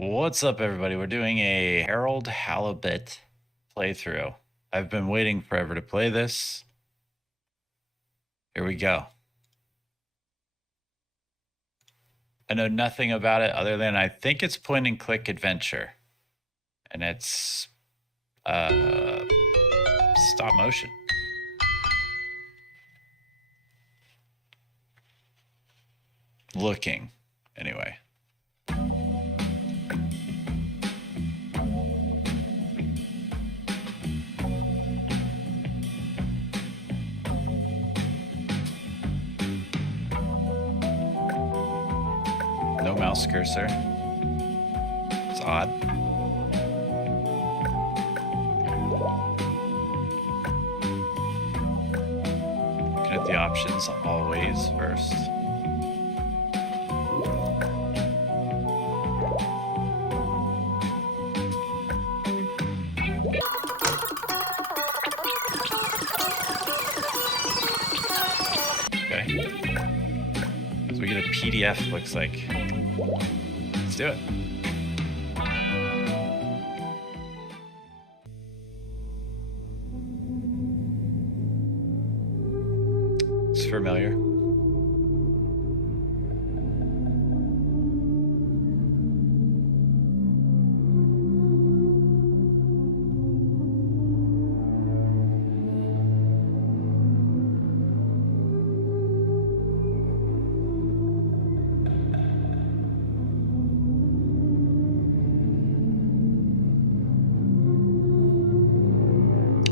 What's up, everybody? We're doing a Halibut playthrough. I've been waiting forever to play this. Here we go. I know nothing about it other than I think it's point and click adventure. And it's stop motion. Looking, anyway. No mouse cursor. It's odd. Looking at the options always first. Okay. So we get a PDF, looks like. Let's do it. It's familiar.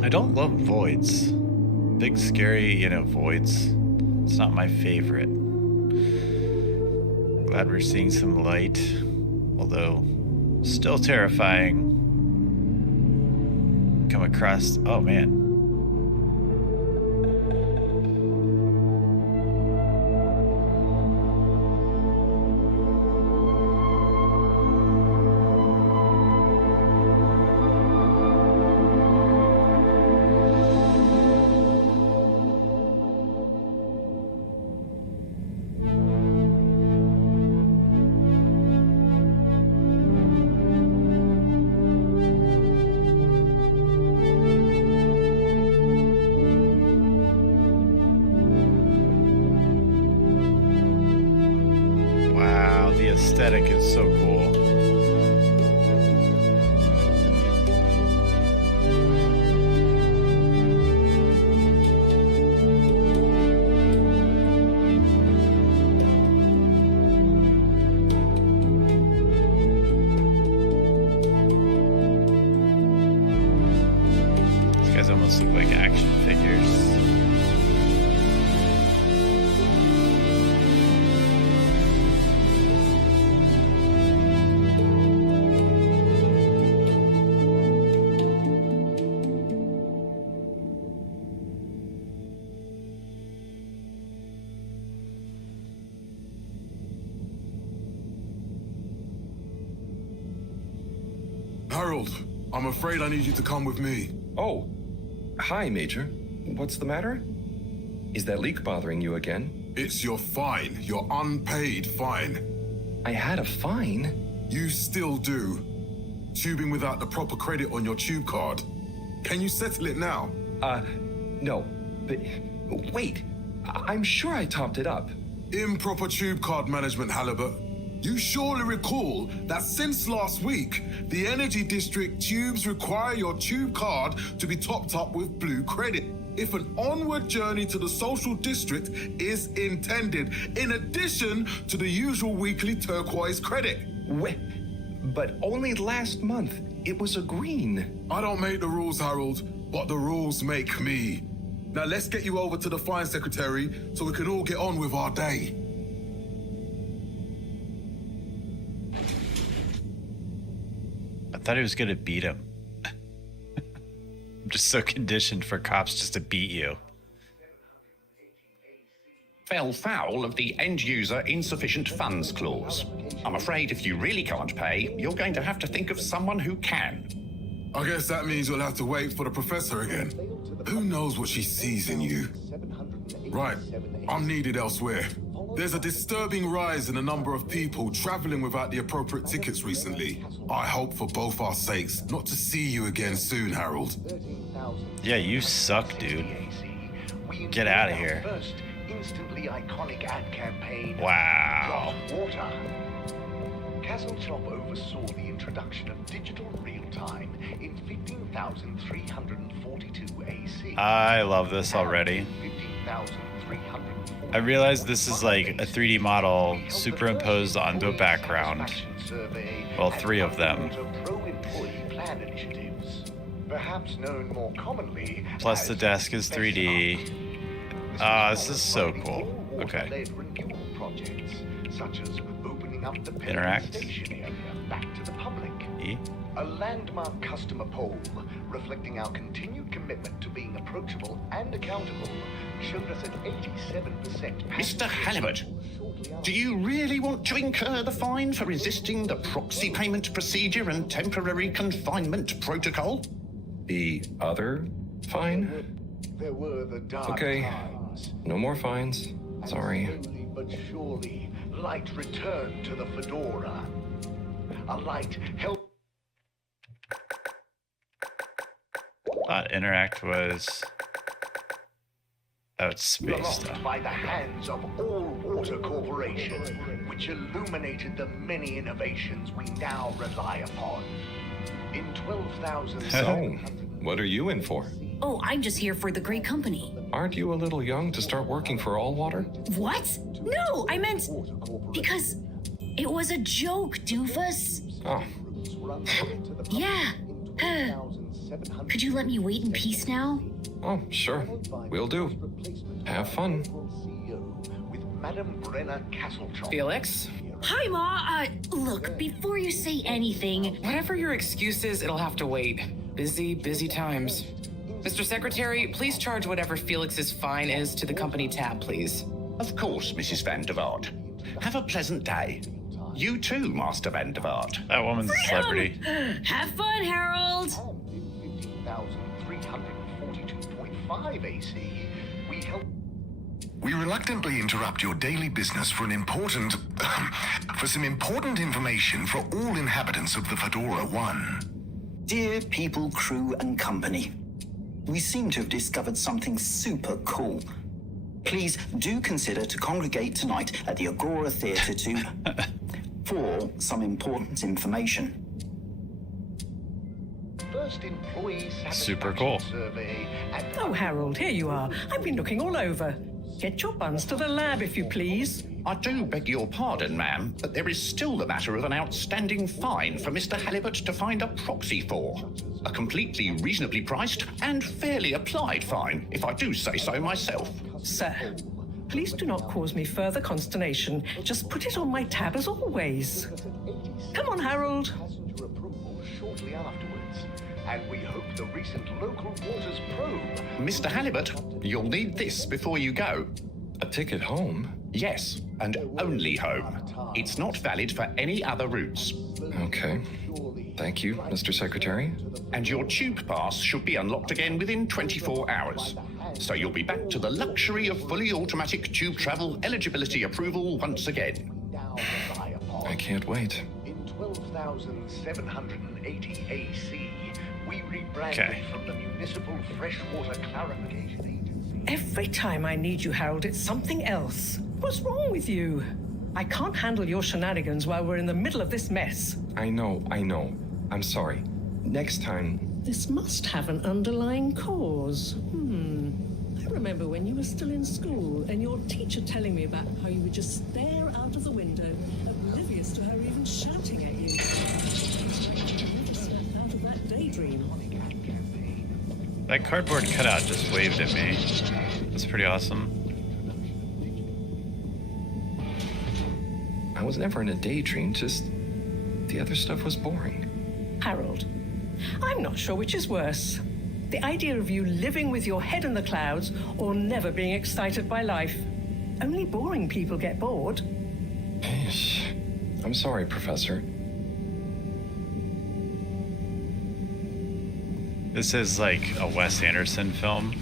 I don't love voids. Big, scary, voids. It's not my favorite. Glad we're seeing some light, although still terrifying. Come across, oh man. The aesthetic is so cool. These guys almost look like action figures. Harold, I'm afraid I need you to come with me. Oh, hi, Major. What's the matter? Is that leak bothering you again? It's your fine, your unpaid fine. I had a fine? You still do. Tubing without the proper credit on your tube card. Can you settle it now? No. But wait, I'm sure I topped it up. Improper tube card management, Halibut. You surely recall that since last week, the Energy District tubes require your tube card to be topped up with blue credit if an onward journey to the social district is intended, in addition to the usual weekly turquoise credit. But only last month, it was a green. I don't make the rules, Harold, but the rules make me. Now let's get you over to the fine secretary so we can all get on with our day. I thought he was gonna beat him. I'm just so conditioned for cops just to beat you. Fell foul of the end user insufficient funds clause. I'm afraid if you really can't pay, you're going to have to think of someone who can. I guess that means you'll have to wait for the professor again. Who knows what she sees in you? Right, I'm needed elsewhere. There's a disturbing rise in the number of people traveling without the appropriate tickets recently. I hope for both our sakes not to see you again soon, Harold. Yeah, you suck, dude. Get out of here. First instantly iconic ad campaign. Wow. Water. Castlechop oversaw the introduction of digital real-time in 15,342 AC. I love this already. 15,342 I realize this is like a 3D model superimposed onto a background. Well, 3 of them. Pro-employee plan initiatives, perhaps known more commonly Plus the as desk is 3D. This is so cool. Okay. renewal projects, such as opening up the Penn Interact. Station area back to the public. E. A landmark customer poll reflecting our continued commitment to being approachable and accountable showed us an 87%. Mr. Halibut, do you really want to incur the fine for resisting the proxy payment procedure and temporary confinement protocol? The other fine? There were the dark Okay. times. No more fines. Sorry. Slowly but surely, light returned to the fedora. A light held. Thought Interact was out space Aloft stuff. by the hands of All Water Corporation, which illuminated the many innovations we now rely upon. In 12,000. So, what are you in for? Oh, I'm just here for the great company. Aren't you a little young to start working for All Water? What? No, I meant because it was a joke, doofus. Oh, Yeah. Could you let me wait in peace now? oh, sure. Will do. Have fun. With Madame Brenna Castlechop. Felix, Hi, Ma. Look, before you say anything, whatever your excuse is, it'll have to wait. Busy times. Mr. Secretary, please charge whatever Felix's fine is to the company tab, please. Of course, Mrs. Van der Vaart. Have a pleasant day. You too, Master Van der Vaart. That woman's a celebrity. have fun, Harold. 15,342.5 AC, we help. We reluctantly interrupt your daily business for some important information for all inhabitants of the Fedora 1. Dear people, crew, and company, we seem to have discovered something super cool. Please do consider to congregate tonight at the Agora Theatre for some important information. First employee Super satisfaction cool. survey and Oh, Harold, here you are. I've been looking all over. Get your buns to the lab, if you please. I do beg your pardon, ma'am, but there is still the matter of an outstanding fine for Mr. Halibut to find a proxy for. A completely reasonably priced and fairly applied fine, if I do say so myself. Sir, please do not cause me further consternation. Just put it on my tab as always. Come on, Harold. passenger approval shortly afterwards. And we hope the recent local waters probe. Mr. Halibut, you'll need this before you go. A ticket home? Yes, and only home. It's not valid for any other routes. Okay. Thank you, Mr. Secretary. And your tube pass should be unlocked again within 24 hours. So you'll be back to the luxury of fully automatic tube travel eligibility approval once again. Now rely upon. I can't wait. In 12,780 AC, we rebranded Okay. from the Municipal Freshwater Clarification Agency. Every time I need you, Harold, it's something else. What's wrong with you? I can't handle your shenanigans while we're in the middle of this mess. I know. I'm sorry. Next time. This must have an underlying cause. I remember when you were still in school and your teacher telling me about how you would just stare out of the window, oblivious to her even shouting at you. You never snapped out of that daydream. That cardboard cutout just waved at me. That's pretty awesome. I was never in a daydream, just the other stuff was boring. Harold, I'm not sure which is worse. The idea of you living with your head in the clouds or never being excited by life. Only boring people get bored. I'm sorry, Professor. This is like a Wes Anderson film,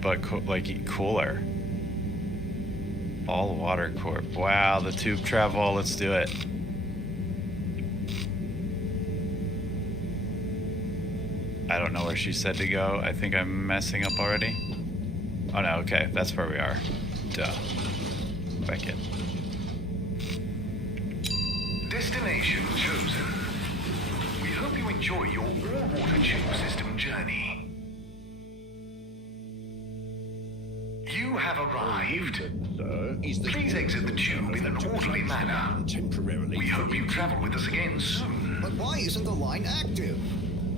but like cooler. All Water Corp. Wow, the tube travel. Let's do it. I don't know where she said to go. I think I'm messing up already. Oh no, okay, that's where we are. Duh. Back in. Destination chosen. We hope you enjoy your all-water tube system journey. You have arrived. Please exit the tube in an orderly manner. We hope you travel with us again soon. But why isn't the line active?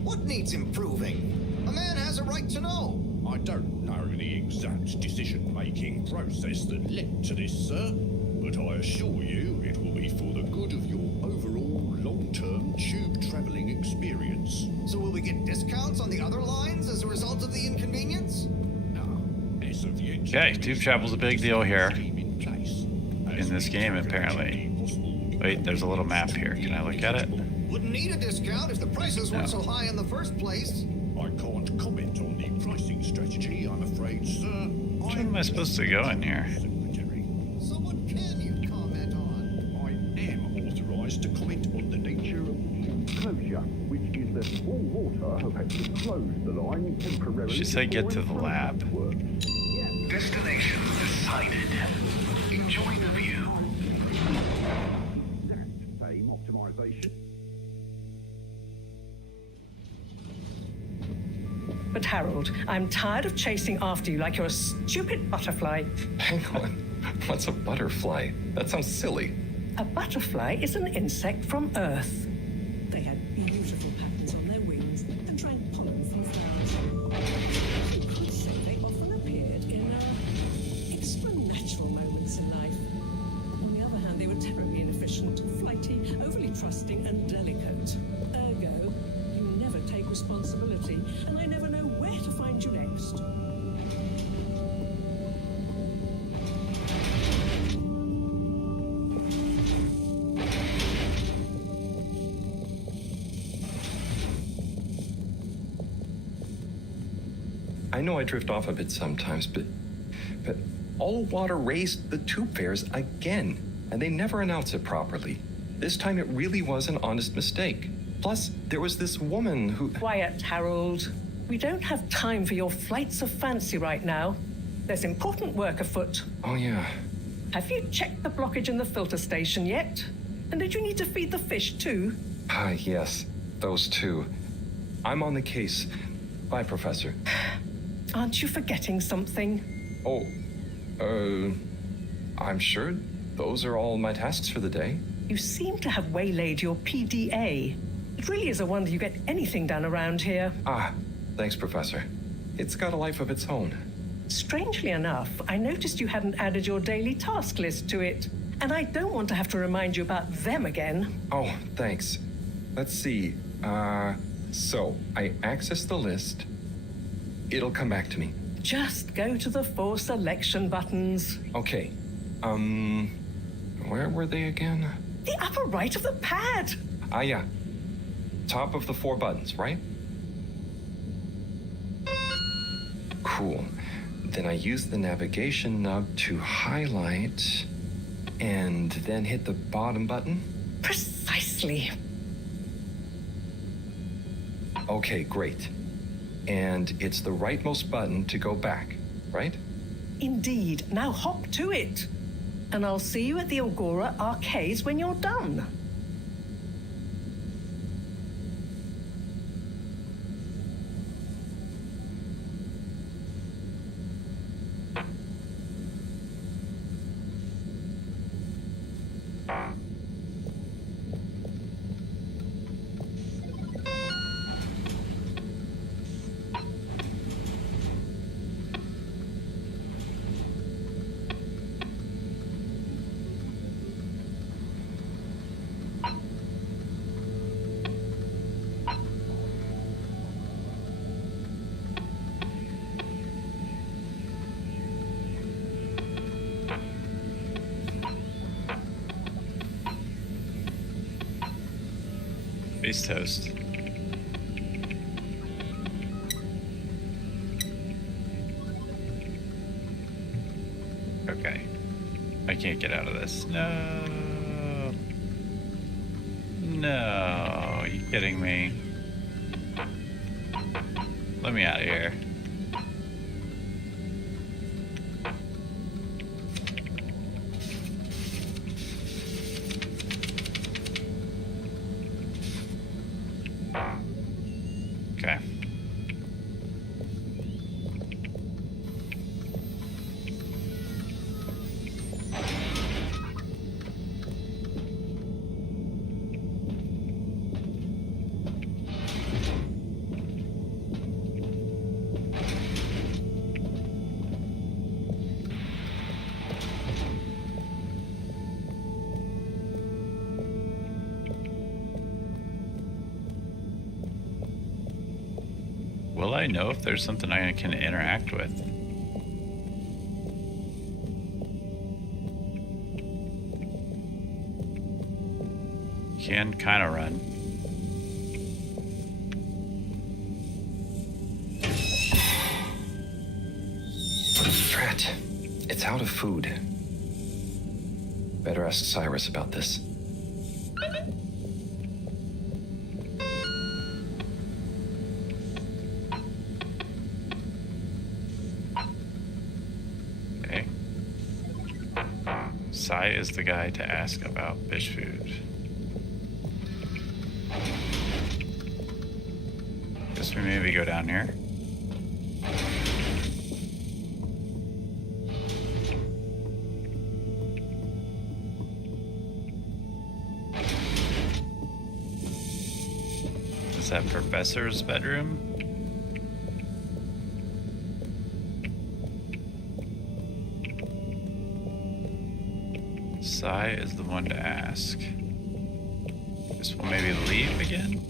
What needs improving? A man has a right to know. I don't know the exact decision-making process that led to this, sir, but I assure you it will be for the good of your overall long-term tube-traveling experience. So will we get discounts on the other lines as a result of the inconvenience? Okay, tube travel's a big deal here. In this game, apparently. Wait, there's a little map here. Can I look at it? Wouldn't need a discount if the prices weren't so high in the first place. I can't comment on the pricing strategy, I'm afraid, sir. Which one am I supposed to go in here? So what can you comment on? I am authorized to comment on the nature of closure, which is that all water have had to close the line temporarily. She said get to the lab. Destination decided. Enjoy the view. Same optimization. But Harold, I'm tired of chasing after you like you're a stupid butterfly. Hang on. What's a butterfly? That sounds silly. A butterfly is an insect from Earth. They had beautiful patterns on their wings and drank pollen from flowers. You could say they often appeared in extra natural moments in life. On the other hand, they were terribly inefficient, flighty, overly trusting, and delicate. Ergo, you never take responsibility, and I never know where to find you next. I know I drift off a bit sometimes, but All Water raised the tube fares again, and they never announce it properly. This time it really was an honest mistake. Plus, there was this woman who... Quiet, Harold. We don't have time for your flights of fancy right now. There's important work afoot. Oh, yeah. Have you checked the blockage in the filter station yet? And did you need to feed the fish too? Ah, yes. Those two. I'm on the case. Bye, Professor. Aren't you forgetting something? Oh, I'm sure those are all my tasks for the day. You seem to have waylaid your PDA. It really is a wonder you get anything done around here. Ah, thanks, Professor. It's got a life of its own. Strangely enough, I noticed you hadn't added your daily task list to it. And I don't want to have to remind you about them again. Oh, thanks. Let's see. So I access the list. It'll come back to me. Just go to the 4 selection buttons. Okay. Where were they again? The upper right of the pad. Ah, yeah. Top of the 4 buttons, right? Cool. Then I use the navigation nub to highlight and then hit the bottom button. Precisely. Okay, great. And it's the rightmost button to go back, right? Indeed. Now hop to it. And I'll see you at the Agora arcades when you're done. Base toast. Okay. I can't get out of this. No. No. Are you kidding me? Let me out of here. Okay. Will I know if there's something I can interact with? Can kind of run. Drat. It's out of food. Better ask Cyrus about this. Okay. Sai is the guy to ask about fish food. Guess we maybe go down here. Is that Professor's bedroom? Sai is the one to ask. Guess we'll maybe leave again?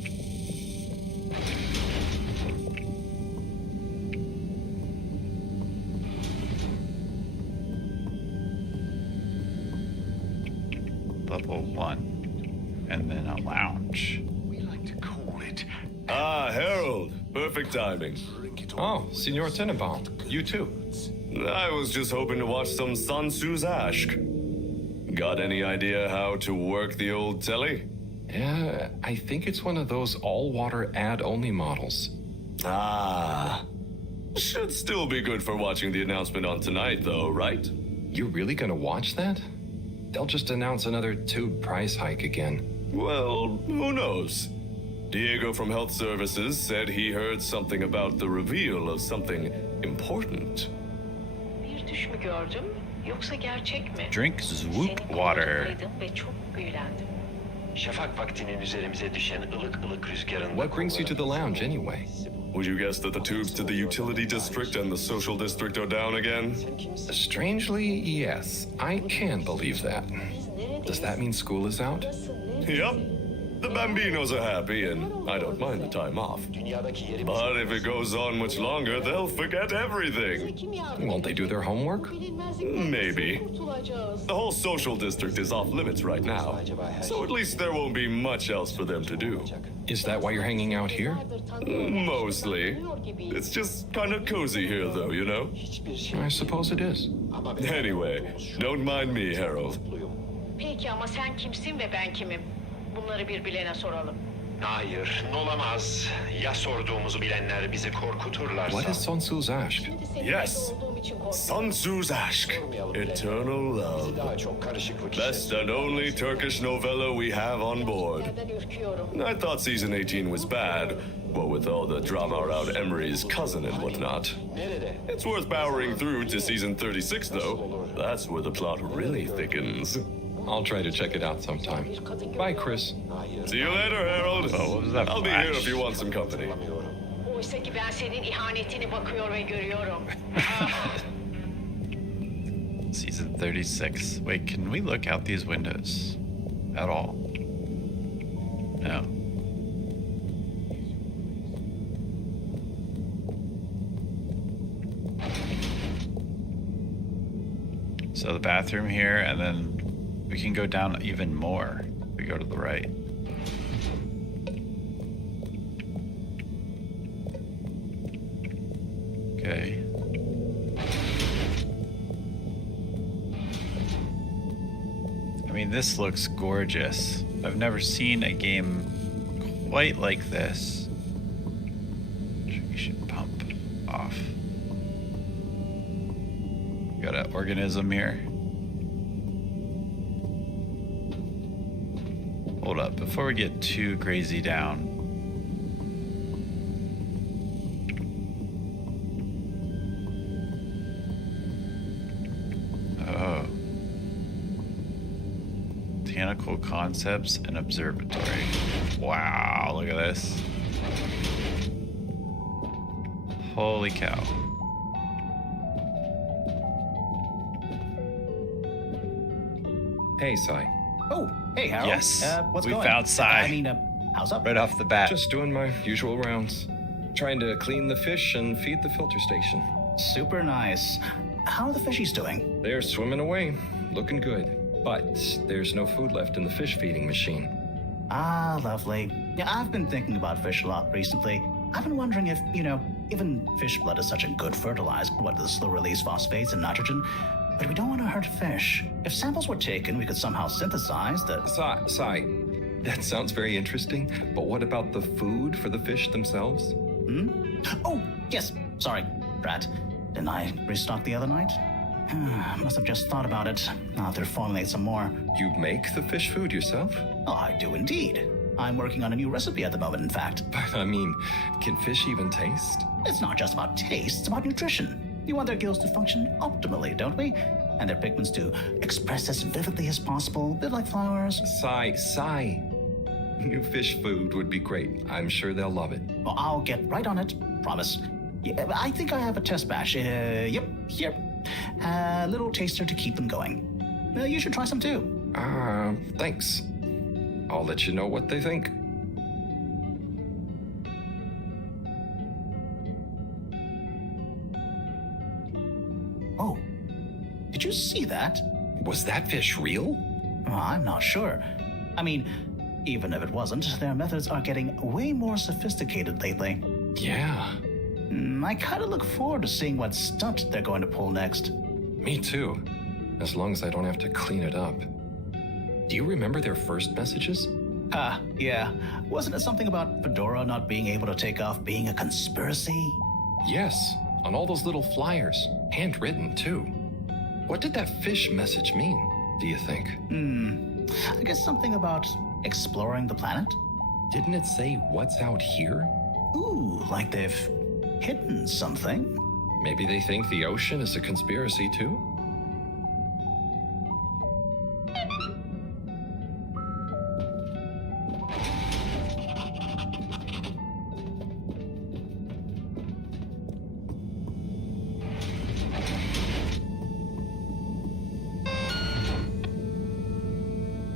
Level 1. And then a lounge. Ah, Harold. Perfect timing. Oh, Signor Tenenbaum. You too. I was just hoping to watch some Sun Tzu's Ash. Got any idea how to work the old telly? Yeah, I think it's one of those all-water ad-only models. Ah. Should still be good for watching the announcement on tonight, though, right? You're really gonna watch that? They'll just announce another tube price hike again. Well, who knows? Diego from Health Services said he heard something about the reveal of something important. Bir düş mü gördüm yoksa gerçek mi? Drink Swoop water. Ve çok büyülendim. Şafak vaktinin üzerimize düşen ılık ılık rüzgarın... What brings you to the lounge anyway? Would you guess that the tubes to the utility district and the social district are down again? Strangely, yes. I can believe that. Does that mean school is out? Yep. The Bambinos are happy, and I don't mind the time off. But if it goes on much longer, they'll forget everything. Won't they do their homework? Maybe. The whole social district is off limits right now, so at least there won't be much else for them to do. Is that why you're hanging out here? Mostly. It's just kind of cozy here, though, you know? I suppose it is. Anyway, don't mind me, Harold. Peki ama sen kimsin ve ben kimim? Bunları bir bilene soralım. Hayır, olamaz. Ya sorduğumuzu bilenler bizi korkuturlarsa? What is Sun Tzu's Aşk? Yes, Sun Tzu's Aşk, Eternal Love. Best and only Turkish novella we have on board. I thought season 18 was bad, what with all the drama around Emery's cousin and whatnot. It's worth powering through to season 36, though. That's where the plot really thickens. I'll try to check it out sometime. Bye, Chris. See you later, Harold. Oh, what was that I'll be flash? here if you want some company. Oysa ki ben senin ihanetini bakıyor ve görüyorum. Season 36. Wait, can we look out these windows at all? No. So the bathroom here, and then we can go down even more if we go to the right. Okay. mean, this looks gorgeous. I've never seen a game quite like this. We should pump off. Got an organism here. Hold up, before we get too crazy down. Oh. Botanical Concepts and Observatory. Wow, look at this. Holy cow. Hey, Sai. Oh, hey, Harold. Yes, what's we going? found Sai. I mean, how's up? Right off the bat. Just doing my usual rounds. Trying to clean the fish and feed the filter station. Super nice. How are the fishies doing? They're swimming away, looking good. But there's no food left in the fish feeding machine. Ah, lovely. Yeah, I've been thinking about fish a lot recently. I've been wondering if, even fish blood is such a good fertilizer, what the slow release phosphates and nitrogen, but we don't want to hurt fish. If samples were taken, we could somehow synthesize the... Sai, that sounds very interesting, but what about the food for the fish themselves? Oh, yes, sorry, Brad. Didn't I restock the other night? Must have just thought about it. I'll have to formulate some more. You make the fish food yourself? Oh, I do indeed. I'm working on a new recipe at the moment, in fact. But I mean, can fish even taste? It's not just about taste, it's about nutrition. We want their gills to function optimally, don't we? And their pigments to express as vividly as possible, a bit like flowers. Sai. New fish food would be great. I'm sure they'll love it. Well, I'll get right on it. Promise. Yeah, I think I have a test batch. Yep, here. A little taster to keep them going. You should try some too. Thanks. I'll let you know what they think. Oh, did you see that? Was that fish real? Well, I'm not sure. I mean, even if it wasn't, their methods are getting way more sophisticated lately. Yeah. I kind of look forward to seeing what stunt they're going to pull next. Me too. As long as I don't have to clean it up. Do you remember their first messages? Yeah. Wasn't it something about Fedora not being able to take off being a conspiracy? Yes, on all those little flyers. Handwritten, too. What did that fish message mean, do you think? I guess something about exploring the planet? Didn't it say what's out here? Ooh, like they've hidden something? Maybe they think the ocean is a conspiracy, too?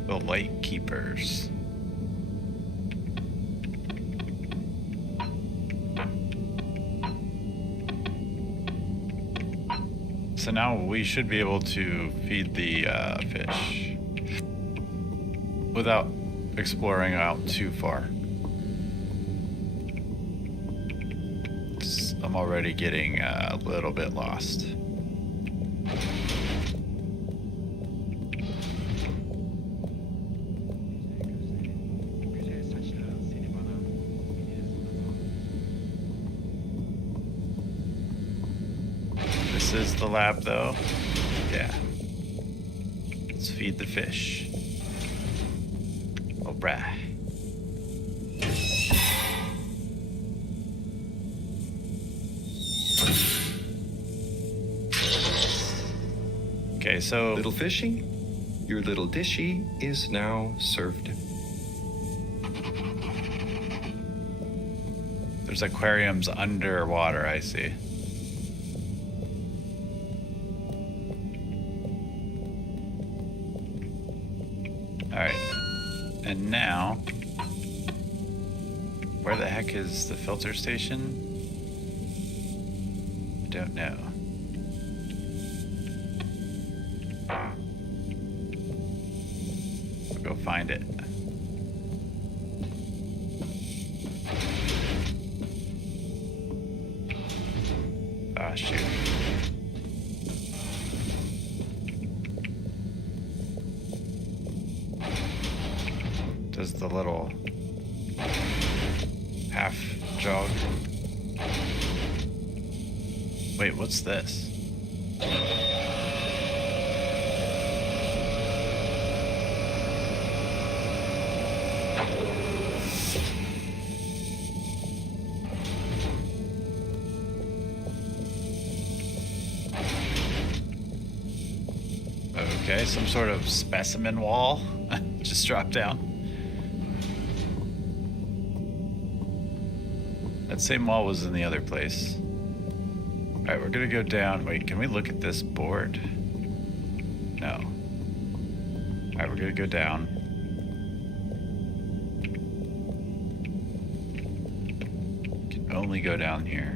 The Light Keepers. So now we should be able to feed the fish without exploring out too far. I'm already getting a little bit lost. This is the lab, though. Yeah. Let's feed the fish. Oh, brah. Okay, so... Little fishy, your little dishy is now served. There's aquariums underwater, I see. Alright. And now... Where the heck is the filter station? I don't know. We'll go find it. Ah, shoot. does the little half jog. Wait, what's this? Okay, some sort of specimen wall just dropped down. That same wall was in the other place. All right, we're gonna go down. Wait, can we look at this board? No. All right, we're gonna go down. Can only go down here.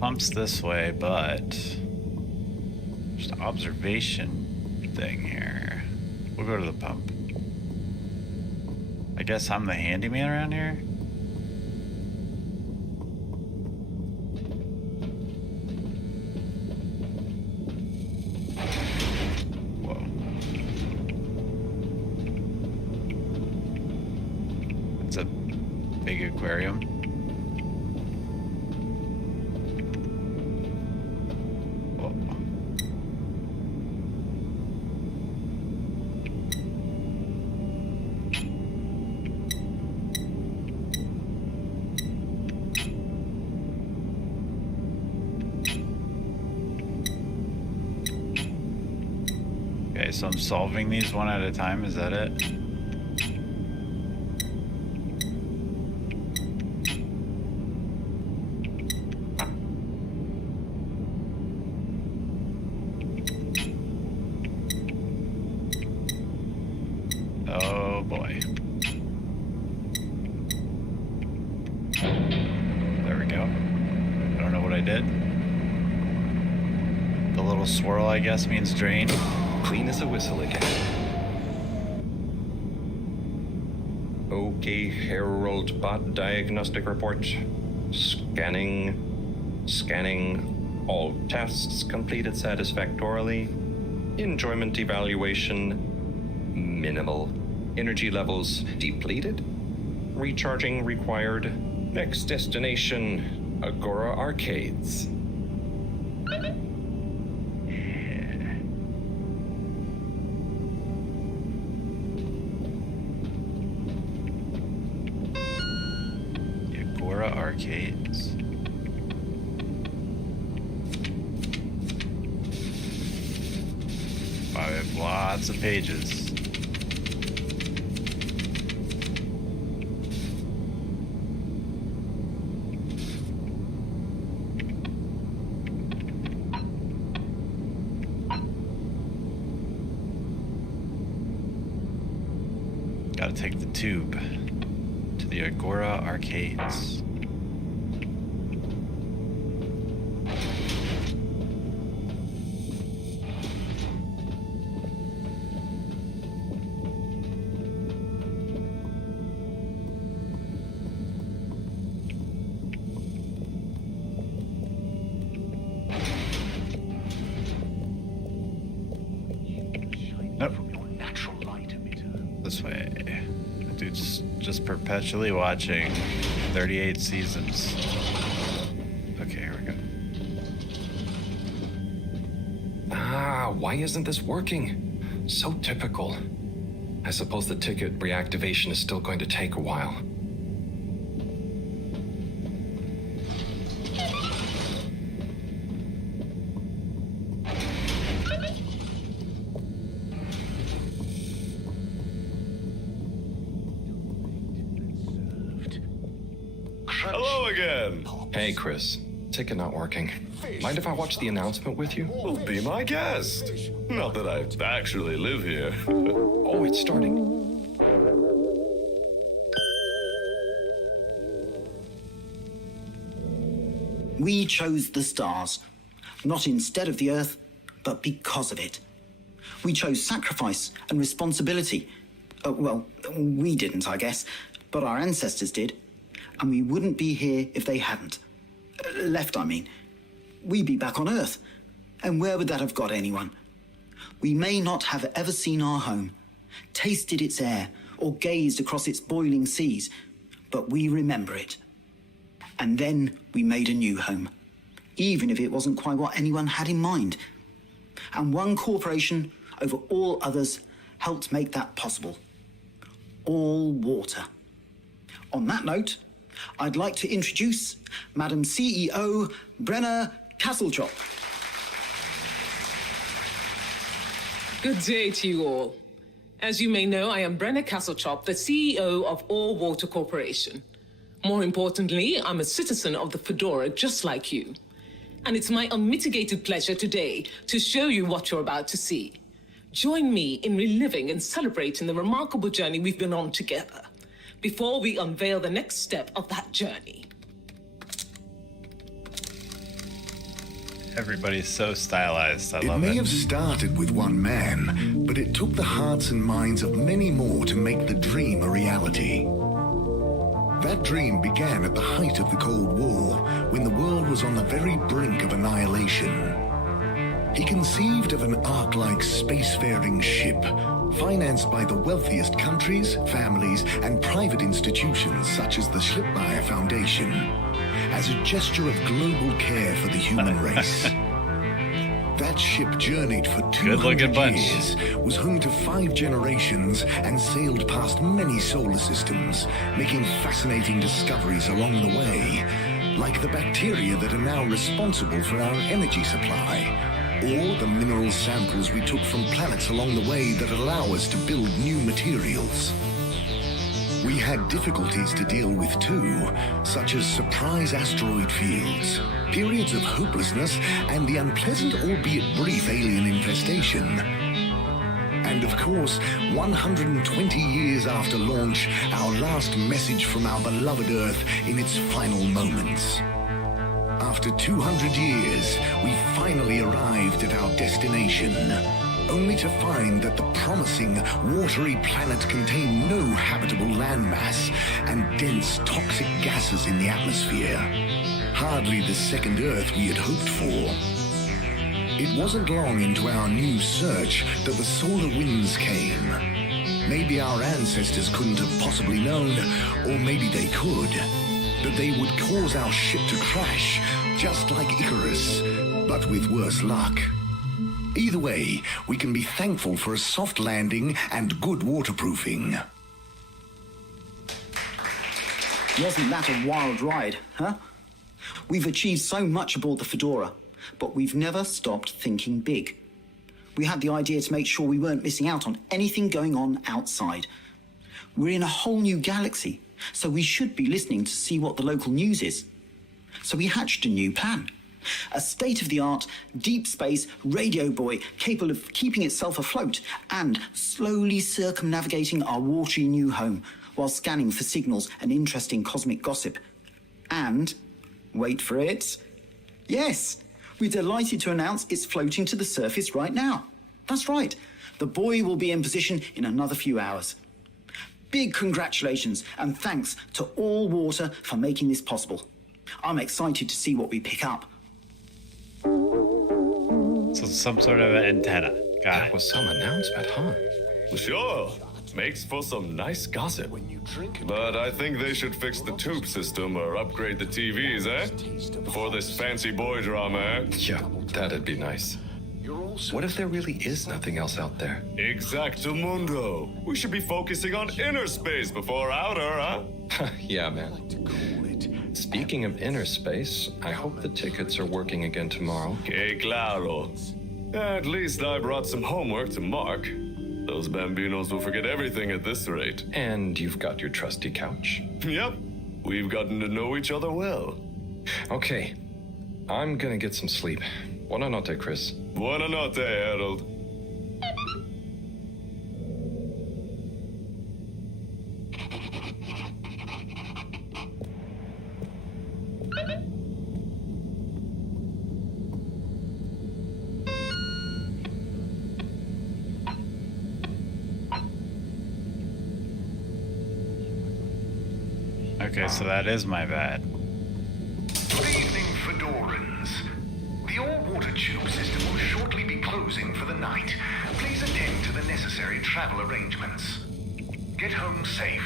Pumps this way, but there's an observation thing here. We'll go to the pump. I guess I'm the handyman around here? Whoa. That's a big aquarium. Okay, so I'm solving these one at a time, is that it? Oh boy. There we go. I don't know what I did. The little swirl, I guess, means drain. Clean as a whistle again. Okay, Herald Bot diagnostic report. Scanning. All tests completed satisfactorily. Enjoyment evaluation minimal. Energy levels depleted. Recharging required. Next destination, Agora Arcades. Arcades. Wow, we have lots of pages. Gotta take the tube to the Agora Arcades. Nope. This way. That dude's just perpetually watching 38 seasons. Okay, here we go. Why isn't this working? So typical. I suppose the ticket reactivation is still going to take a while. Hello again. Hey, Chris. Ticket not working. Mind if I watch the announcement with you? Well, be my guest. Not that I actually live here. Oh, it's starting. We chose the stars, not instead of the Earth, but because of it. We chose sacrifice and responsibility. Well, we didn't, I guess, but our ancestors did. And we wouldn't be here if they hadn't. Left, I mean. We'd be back on Earth. And where would that have got anyone? We may not have ever seen our home, tasted its air, or gazed across its boiling seas, but we remember it. And then we made a new home, even if it wasn't quite what anyone had in mind. And one corporation over all others helped make that possible. All water. On that note, I'd like to introduce Madam CEO Brenna Castletop. Good day to you all. As you may know, I am Brenna Castletop, the CEO of All Water Corporation. More importantly, I'm a citizen of the Fedora just like you. And it's my unmitigated pleasure today to show you what you're about to see. Join me in reliving and celebrating the remarkable journey we've been on together before we unveil the next step of that journey. Everybody's so stylized. I love It it. may have started with one man, but it took the hearts and minds of many more to make the dream a reality. That dream began at the height of the Cold War, when the world was on the very brink of annihilation. He conceived of an Ark-like spacefaring ship, financed by the wealthiest countries, families, and private institutions such as the Schlipmeyer Foundation, as a gesture of global care for the human race. That ship journeyed for 200 years, was home to 5 generations, and sailed past many solar systems, making fascinating discoveries along the way, like the bacteria that are now responsible for our energy supply, or the mineral samples we took from planets along the way that allow us to build new materials. We had difficulties to deal with too, such as surprise asteroid fields, periods of hopelessness, and the unpleasant albeit brief alien infestation. And of course, 120 years after launch, our last message from our beloved Earth in its final moments. After 200 years, we finally arrived at our destination, only to find that the promising, watery planet contained no habitable landmass and dense, toxic gases in the atmosphere. Hardly the second Earth we had hoped for. It wasn't long into our new search that the solar winds came. Maybe our ancestors couldn't have possibly known, or maybe they could, that they would cause our ship to crash, just like Icarus, but with worse luck. Either way, we can be thankful for a soft landing and good waterproofing. Wasn't that a wild ride, huh? We've achieved so much aboard the Fedora, but we've never stopped thinking big. We had the idea to make sure we weren't missing out on anything going on outside. We're in a whole new galaxy, so we should be listening to see what the local news is. So we hatched a new plan. A state-of-the-art, deep space radio buoy capable of keeping itself afloat and slowly circumnavigating our watery new home while scanning for signals and interesting cosmic gossip. And, wait for it, yes, we're delighted to announce it's floating to the surface right now. That's right, the buoy will be in position in another few hours. Big congratulations and thanks to All Water for making this possible. I'm excited to see what we pick up. So some sort of antenna. Got That it. was some announcement, huh? Sure. Makes for some nice gossip. But I think they should fix the tube system or upgrade the TVs, eh? Before this fancy boy drama, eh? Yeah, that'd be nice. What if there really is nothing else out there? Exactamundo. We should be focusing on inner space before outer, huh? Yeah, man. Speaking of inner space, I hope the tickets are working again tomorrow. Que claro. At least I brought some homework to mark. Those bambinos will forget everything at this rate. And you've got your trusty couch. Yep. We've gotten to know each other well. Okay. I'm gonna get some sleep. Buona notte, Chris. Buona notte, Harold. Okay, so that is my bad. Good evening, Fedorans. The all-water tube system will shortly be closing closing for the night. Please attend to the necessary travel arrangements. Get home safe.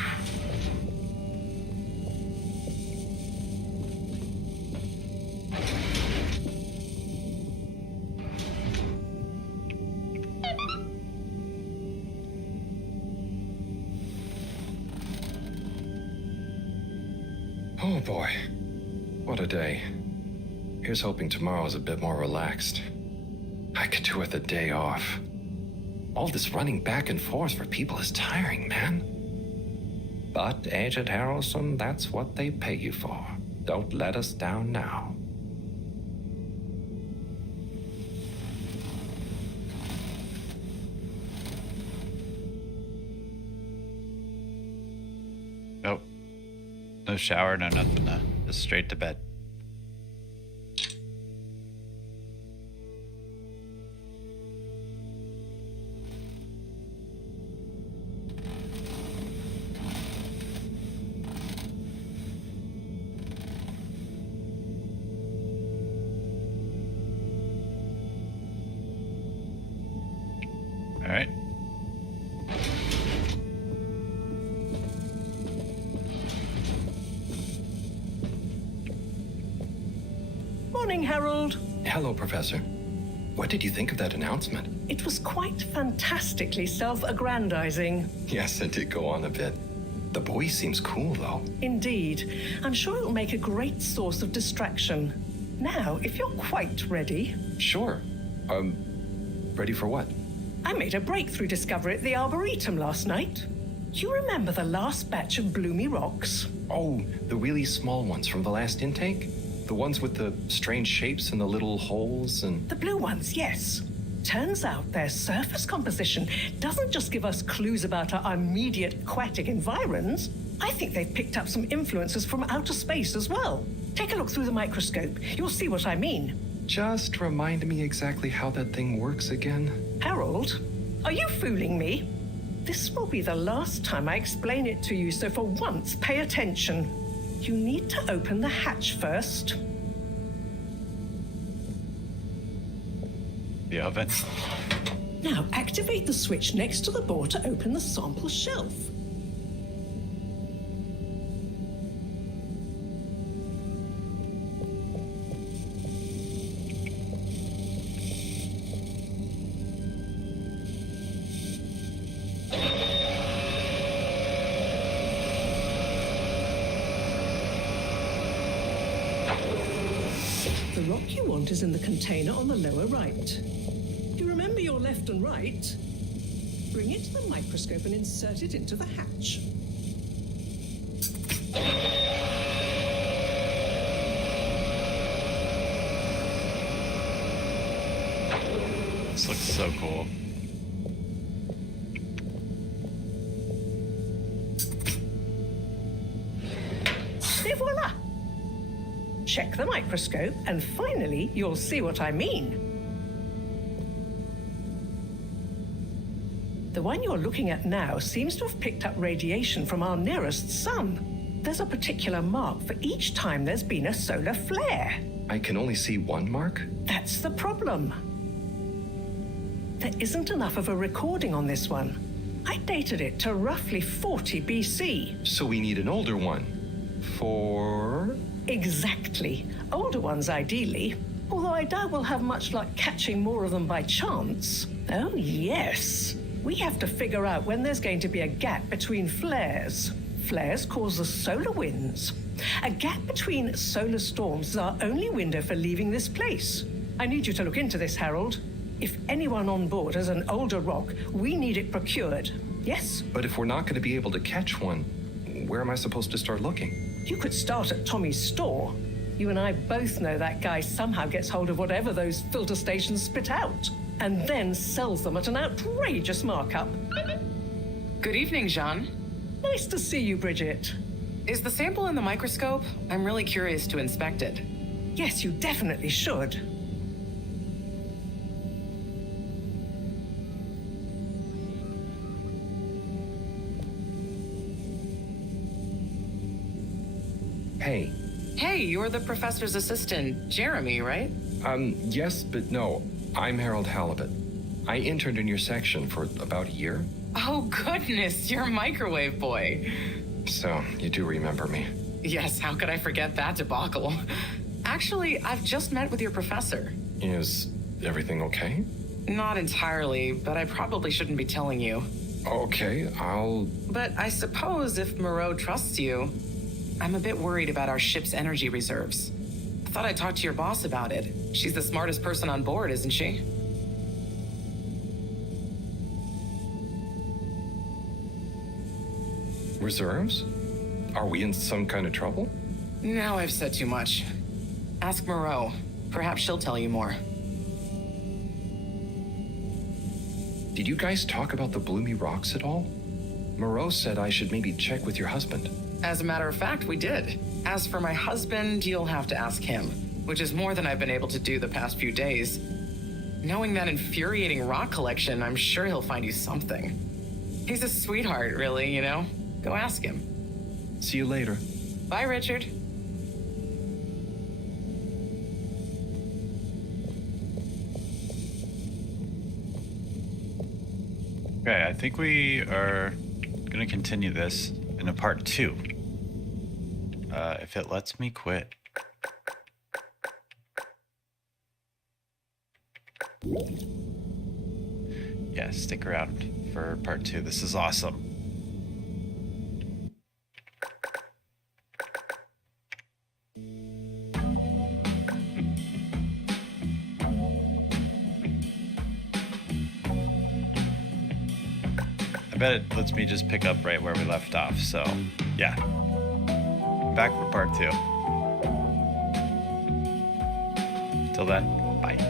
Oh boy, what a day. Here's hoping tomorrow's a bit more relaxed. I could do with a day off. All this running back and forth for people is tiring, man. But, Agent Harrelson, that's what they pay you for. Don't let us down now. Nope. No shower, no nothing, no. Just straight to bed. All right. Morning, Harold. Hello, Professor. What did you think of that announcement? It was quite fantastically self-aggrandizing. Yes, it did go on a bit. The buoy seems cool, though. Indeed. I'm sure it'll make a great source of distraction. Now, if you're quite ready... Sure. Ready for what? I made a breakthrough discovery at the Arboretum last night. Do you remember the last batch of bloomy rocks? Oh, the really small ones from the last intake? The ones with the strange shapes and the little holes and... The blue ones, yes. Turns out their surface composition doesn't just give us clues about our immediate aquatic environs. I think they've picked up some influences from outer space as well. Take a look through the microscope. You'll see what I mean. Just remind me exactly how that thing works again. Harold, are you fooling me? This will be the last time I explain it to you, so for once, pay attention. You need to open the hatch first. The oven. Now, activate the switch next to the board to open the sample shelf. The rock you want is in the container on the lower right. You remember your left and right? Bring it to the microscope and insert it into the hatch. This looks so cool. Et voila! Check the microscope, and finally, you'll see what I mean. The one you're looking at now seems to have picked up radiation from our nearest sun. There's a particular mark for each time there's been a solar flare. I can only see one mark? That's the problem. There isn't enough of a recording on this one. I dated it to roughly 40 BC. So we need an older one. For... Exactly. Older ones, ideally. Although I doubt we'll have much luck catching more of them by chance. Oh, yes. We have to figure out when there's going to be a gap between flares. Flares cause the solar winds. A gap between solar storms is our only window for leaving this place. I need you to look into this, Harold. If anyone on board has an older rock, we need it procured. Yes? But if we're not going to be able to catch one, where am I supposed to start looking? You could start at Tommy's store. You and I both know that guy somehow gets hold of whatever those filter stations spit out, and then sells them at an outrageous markup. Good evening, Jean. Nice to see you, Brigitte. Is the sample in the microscope? I'm really curious to inspect it. Yes, you definitely should. Hey. Hey, you're the professor's assistant, Jeremy, right? Yes, but no. I'm Harold Halibut. I interned in your section for about a year. Oh, goodness, you're a microwave boy. So, you do remember me. Yes, how could I forget that debacle? Actually, I've just met with your professor. Is everything okay? Not entirely, but I probably shouldn't be telling you. Okay, But I suppose if Moreau trusts you, I'm a bit worried about our ship's energy reserves. I thought I'd talk to your boss about it. She's the smartest person on board, isn't she? Reserves? Are we in some kind of trouble? Now I've said too much. Ask Moreau. Perhaps she'll tell you more. Did you guys talk about the Bloomy Rocks at all? Moreau said I should maybe check with your husband. As a matter of fact, we did. As for my husband, you'll have to ask him, which is more than I've been able to do the past few days. Knowing that infuriating rock collection, I'm sure he'll find you something. He's a sweetheart, really, you know? Go ask him. See you later. Bye, Richard. Okay, I think we are going to continue this in a part 2. If it lets me quit. Yeah, stick around for part 2. This is awesome. I bet it lets me just pick up right where we left off, so yeah. Back for part 2. Till then, bye.